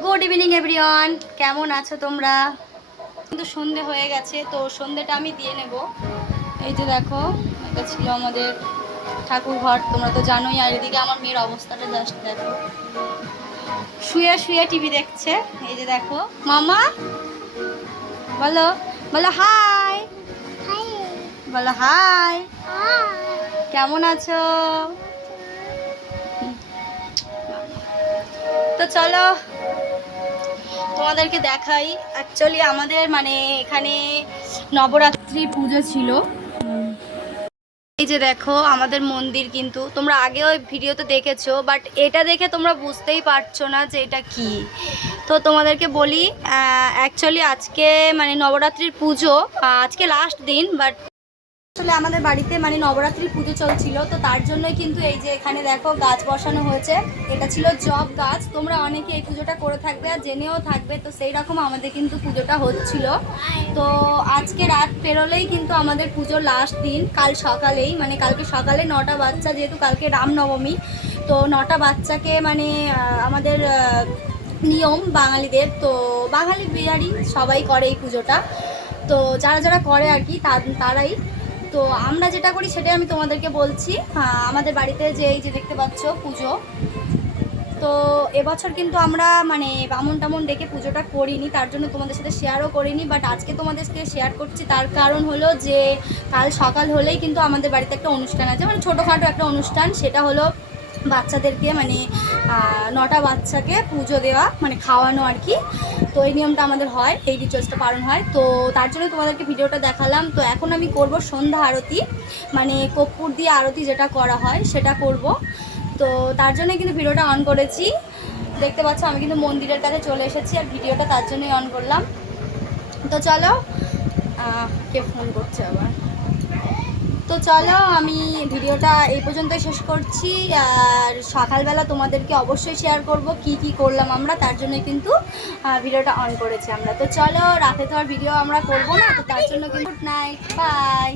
Good evening everyone, কেমন আছো তোমরা? কিন্তু সন্ধে হয়ে গেছে, তো সন্ধেটা আমি দিয়ে নেব। এই যে দেখো, এটা ছিল আমাদের ঠাকুর ঘর, তোমরা তো জানোই। আর এদিকে আমার মেয়ের অবস্থাটা জাস্ট দেখো, শুয়ে শুয়ে টিভি দেখছে। এই যে দেখো, মামা বলো, বলো হাই, বলো হাই, কেমন আছো? তো চলো তোমাদেরকে দেখাই। অ্যাকচুয়ালি আমাদের মানে এখানে নবরাত্রি পুজো ছিল। এই যে দেখো আমাদের মন্দির, কিন্তু তোমরা আগেও ভিডিওতে দেখেছো, বাট এটা দেখে তোমরা বুঝতেই পারছো না যে এটা কি। তো তোমাদেরকে বলি, অ্যাকচুয়ালি আজকে মানে নবরাত্রির পুজো, আজকে লাস্ট দিন, বাট আসলে আমাদের বাড়িতে মানে নবরাত্রির পুজো চলছিল, তো তার জন্যই কিন্তু এই যে এখানে দেখো গাছ বসানো হয়েছে। এটা ছিল জব গাছ, তোমরা অনেকে এই পুজোটা করে থাকবে আর জেনেও থাকবে। তো সেই রকম আমাদের কিন্তু পুজোটা হচ্ছিল। তো আজকে রাত পেরোলেই কিন্তু আমাদের পুজোর লাস্ট দিন, কাল সকালেই মানে কালকে সকালে 9টা বাচ্চা, যেহেতু কালকে রামনবমী, তো 9টা বাচ্চাকে মানে আমাদের নিয়ম বাঙালিদের, তো বাঙালি বিহারি সবাই করে এই পুজোটা। তো যারা যারা করে আর কি তারাই। তো আমরা যেটা করি সেটাই আমি তোমাদেরকে বলছি। আমাদের বাড়িতে যে এই যে দেখতে পাচ্ছ পুজো, তো এবছর কিন্তু আমরা মানে বামুন টামুন ডেকে পুজোটা করিনি, তার জন্য তোমাদের সাথে শেয়ারও করিনি। বাট আজকে তোমাদের সাথে শেয়ার করছি, তার কারণ হলো যে কাল সকাল হলেই কিন্তু আমাদের বাড়িতে একটা অনুষ্ঠান আছে, মানে ছোটোখাটো একটা অনুষ্ঠান। সেটা হলো বাচ্চাদেরকে মানে 9টা বাচ্চাকে পুজো দেওয়া, মানে খাওয়ানো আর কি। তো এই নিয়মটা আমাদের হয়, এই রিচুয়ালসটা পালন হয়। তো তার জন্য তোমাদেরকে ভিডিওটা দেখালাম। তো এখন আমি করব সন্ধ্যা আরতি, মানে কর্পূর দিয়ে আরতি যেটা করা হয় সেটা করব। তো তার জন্য কিন্তু ভিডিওটা অন করেছি। দেখতে পাচ্ছ আমি কিন্তু মন্দিরের কাছে চলে এসেছি, আর ভিডিওটা তার জন্যই অন করলাম। তো চলো, কে ফোন করছে আবার। তো চলো আমি ভিডিওটা এই পর্যন্তই শেষ করছি। আর সকালবেলা তোমাদেরকে অবশ্যই শেয়ার করব কি কি করলাম আমরা, তার জন্য কিন্তু ভিডিওটা অন করেছি আমরা। তো চলো, রাতে তো আর ভিডিও আমরা করবো না, তো তার জন্য কিন্তু গুড নাইট, বাই।